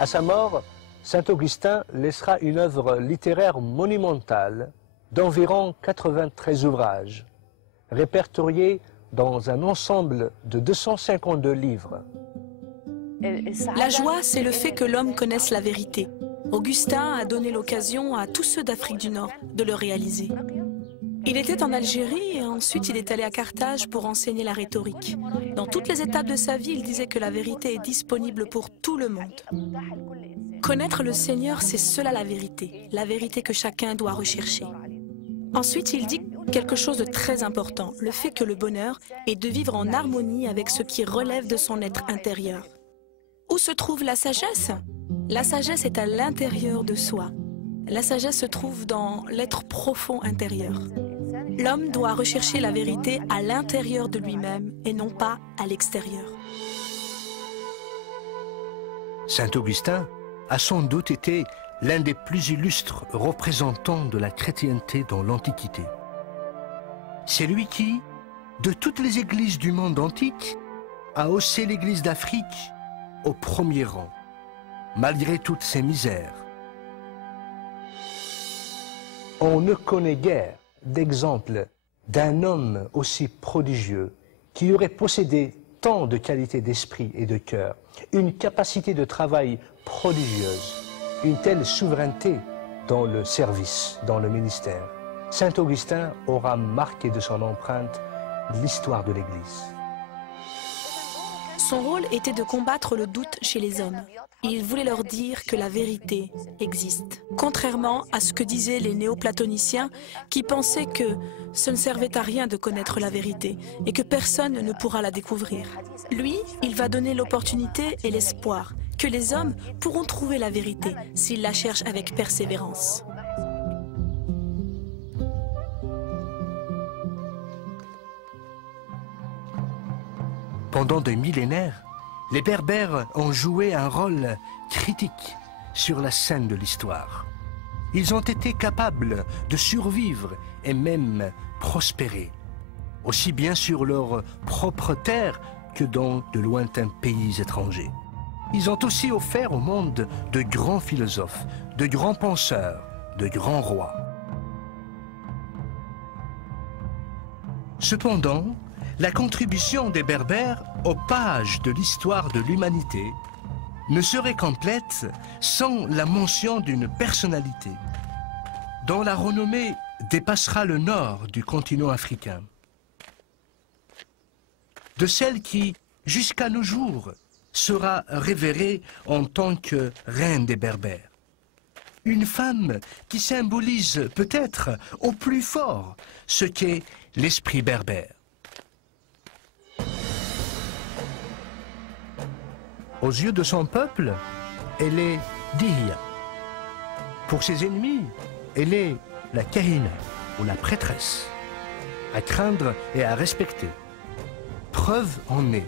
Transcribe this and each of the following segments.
À sa mort, saint Augustin laissera une œuvre littéraire monumentale d'environ 93 ouvrages, répertoriés dans un ensemble de 252 livres. La joie, c'est le fait que l'homme connaisse la vérité. Augustin a donné l'occasion à tous ceux d'Afrique du Nord de le réaliser. Il était en Algérie et ensuite il est allé à Carthage pour enseigner la rhétorique. Dans toutes les étapes de sa vie, il disait que la vérité est disponible pour tout le monde. Connaître le Seigneur, c'est cela la vérité que chacun doit rechercher. Ensuite, il dit quelque chose de très important, le fait que le bonheur est de vivre en harmonie avec ce qui relève de son être intérieur. Où se trouve la sagesse? La sagesse est à l'intérieur de soi. La sagesse se trouve dans l'être profond intérieur. L'homme doit rechercher la vérité à l'intérieur de lui-même et non pas à l'extérieur. Saint Augustin a sans doute été l'un des plus illustres représentants de la chrétienté dans l'Antiquité. C'est lui qui, de toutes les églises du monde antique, a haussé l'Église d'Afrique au premier rang, malgré toutes ses misères. On ne connaît guère d'exemple d'un homme aussi prodigieux qui aurait possédé tant de qualités d'esprit et de cœur, une capacité de travail prodigieuse, une telle souveraineté dans le service, dans le ministère. Saint Augustin aura marqué de son empreinte l'histoire de l'Église. Son rôle était de combattre le doute chez les hommes. Il voulait leur dire que la vérité existe. Contrairement à ce que disaient les néoplatoniciens qui pensaient que ce ne servait à rien de connaître la vérité et que personne ne pourra la découvrir. Lui, il va donner l'opportunité et l'espoir que les hommes pourront trouver la vérité s'ils la cherchent avec persévérance. Pendant des millénaires, les Berbères ont joué un rôle critique sur la scène de l'histoire. Ils ont été capables de survivre et même prospérer, aussi bien sur leur propre terre que dans de lointains pays étrangers. Ils ont aussi offert au monde de grands philosophes, de grands penseurs, de grands rois. Cependant, la contribution des Berbères aux pages de l'histoire de l'humanité ne serait complète sans la mention d'une personnalité dont la renommée dépassera le nord du continent africain. De celle qui, jusqu'à nos jours, sera révérée en tant que reine des Berbères. Une femme qui symbolise peut-être au plus fort ce qu'est l'esprit berbère. Aux yeux de son peuple, elle est Dihya. Pour ses ennemis, elle est la Kahina, ou la prêtresse, à craindre et à respecter. Preuve en est.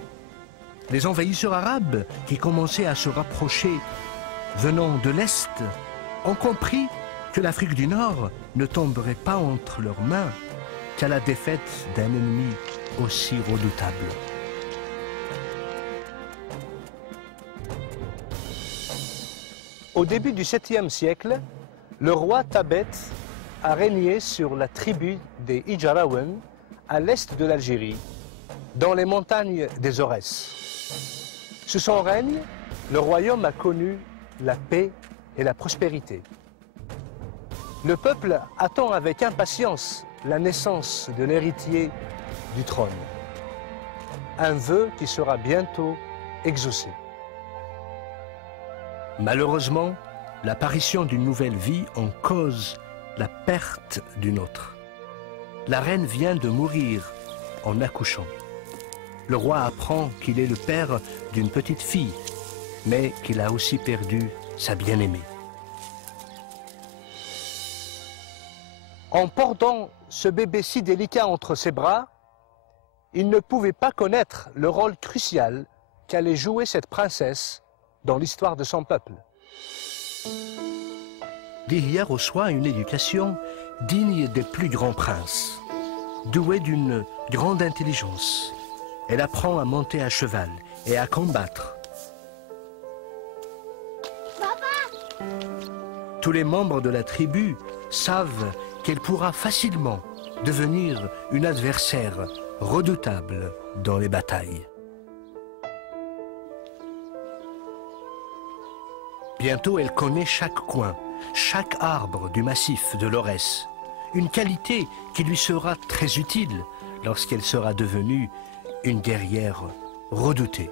Les envahisseurs arabes qui commençaient à se rapprocher venant de l'Est ont compris que l'Afrique du Nord ne tomberait pas entre leurs mains qu'à la défaite d'un ennemi aussi redoutable. Au début du 7e siècle, le roi Tabet a régné sur la tribu des Ijarawen à l'est de l'Algérie, dans les montagnes des Aurès. Sous son règne, le royaume a connu la paix et la prospérité. Le peuple attend avec impatience la naissance de l'héritier du trône. Un vœu qui sera bientôt exaucé. Malheureusement, l'apparition d'une nouvelle vie en cause la perte d'une autre. La reine vient de mourir en accouchant. Le roi apprend qu'il est le père d'une petite fille, mais qu'il a aussi perdu sa bien-aimée. En portant ce bébé si délicat entre ses bras, il ne pouvait pas connaître le rôle crucial qu'allait jouer cette princesse dans l'histoire de son peuple. Dihya reçoit une éducation digne des plus grands princes. Douée d'une grande intelligence, elle apprend à monter à cheval et à combattre. Tous les membres de la tribu savent qu'elle pourra facilement devenir une adversaire redoutable dans les batailles. Bientôt, elle connaît chaque coin, chaque arbre du massif de l'Aurès, une qualité qui lui sera très utile lorsqu'elle sera devenue une guerrière redoutée.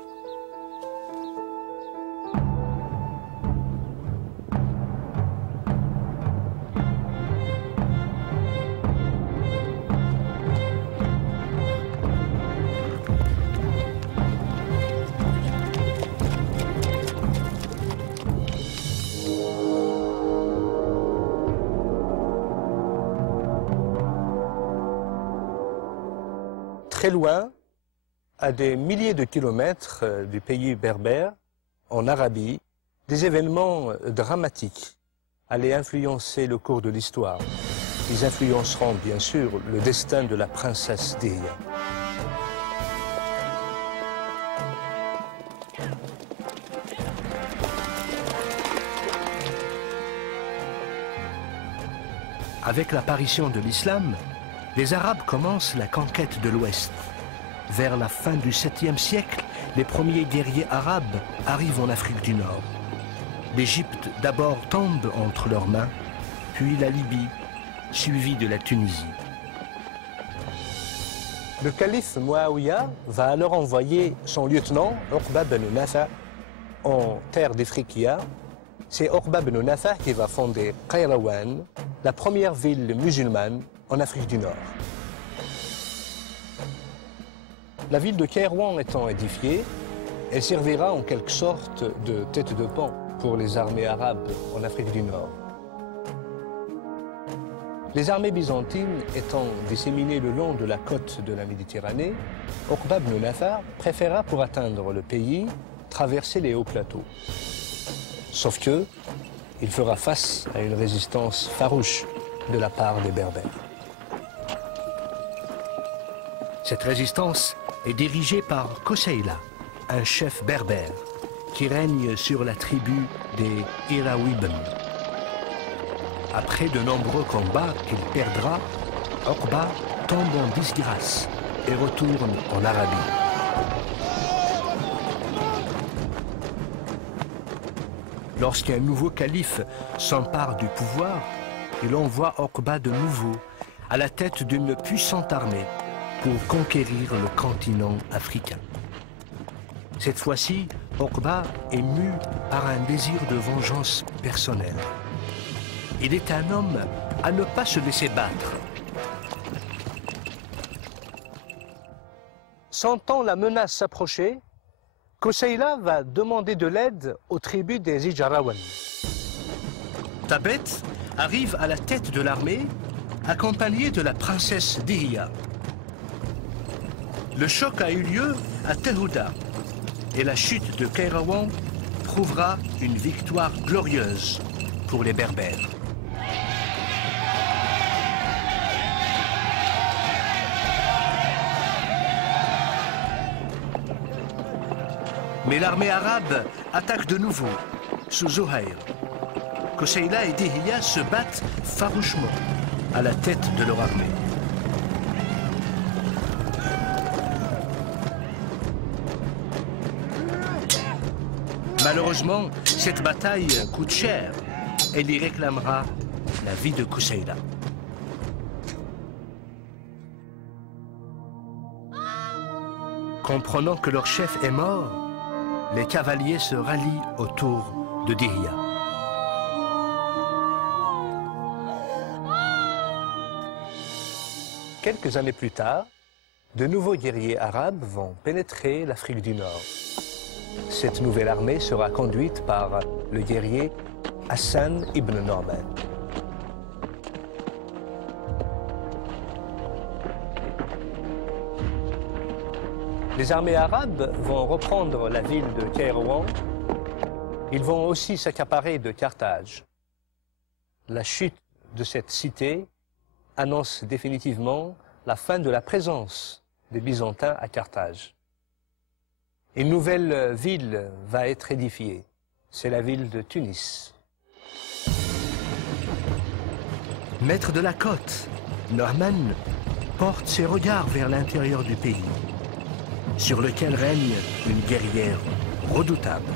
Très loin, à des milliers de kilomètres du pays berbère, en Arabie, des événements dramatiques allaient influencer le cours de l'histoire. Ils influenceront bien sûr le destin de la princesse Dihya. Avec l'apparition de l'islam, les Arabes commencent la conquête de l'Ouest. Vers la fin du 7e siècle, les premiers guerriers arabes arrivent en Afrique du Nord. L'Égypte d'abord tombe entre leurs mains, puis la Libye, suivie de la Tunisie. Le calife Muawiyah va alors envoyer son lieutenant, Uqba ibn Nafa, en terre d'Ifriqiya. C'est Uqba ibn Nafa qui va fonder Qayrawan, la première ville musulmane en Afrique du Nord. La ville de Kairouan étant édifiée, elle servira en quelque sorte de tête de pont pour les armées arabes en Afrique du Nord. Les armées byzantines étant disséminées le long de la côte de la Méditerranée, Uqba ibn Nafa préféra pour atteindre le pays traverser les hauts plateaux. Sauf que il fera face à une résistance farouche de la part des Berbères. Cette résistance est dirigée par Koseila, un chef berbère qui règne sur la tribu des Iraouibn. Après de nombreux combats qu'il perdra, Uqba tombe en disgrâce et retourne en Arabie. Lorsqu'un nouveau calife s'empare du pouvoir, il envoie Uqba de nouveau à la tête d'une puissante armée pour conquérir le continent africain. Cette fois-ci, Uqba est mu par un désir de vengeance personnelle. Il est un homme à ne pas se laisser battre. Sentant la menace s'approcher, Koseila va demander de l'aide aux tribus des Ijarawan. Tabet arrive à la tête de l'armée, accompagné de la princesse Dihya. Le choc a eu lieu à Tehouda et la chute de Kairouan prouvera une victoire glorieuse pour les Berbères. Mais l'armée arabe attaque de nouveau, sous Zuhair. Koseila et Dihya se battent farouchement à la tête de leur armée. Malheureusement, cette bataille coûte cher. Elle y réclamera la vie de Koseila. Comprenant que leur chef est mort, les cavaliers se rallient autour de Dihya. Quelques années plus tard, de nouveaux guerriers arabes vont pénétrer l'Afrique du Nord. Cette nouvelle armée sera conduite par le guerrier Hassan ibn Norman. Les armées arabes vont reprendre la ville de Kairouan. Ils vont aussi s'accaparer de Carthage. La chute de cette cité annonce définitivement la fin de la présence des Byzantins à Carthage. Une nouvelle ville va être édifiée. C'est la ville de Tunis. Maître de la côte, Norman porte ses regards vers l'intérieur du pays, sur lequel règne une guerrière redoutable.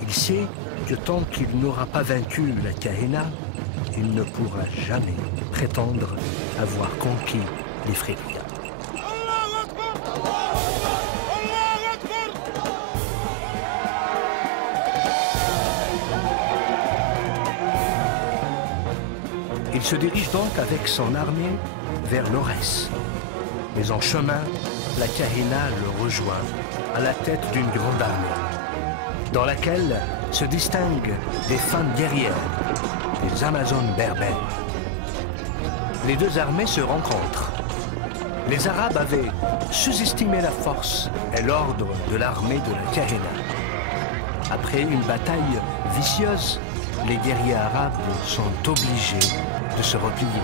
Il sait que tant qu'il n'aura pas vaincu la Kahina, il ne pourra jamais prétendre avoir conquis l'Ifriqiya. Il se dirige donc avec son armée vers l'Aurès. Mais en chemin, la Kahina le rejoint à la tête d'une grande armée, dans laquelle se distinguent des femmes guerrières, des Amazones berbères. Les deux armées se rencontrent. Les Arabes avaient sous-estimé la force et l'ordre de l'armée de la Kahina. Après une bataille vicieuse, les guerriers arabes sont obligés de se replier.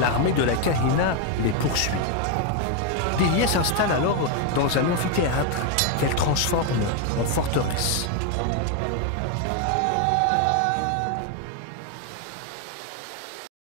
L'armée de la Kahina les poursuit. Dihya s'installe alors dans un amphithéâtre qu'elle transforme en forteresse.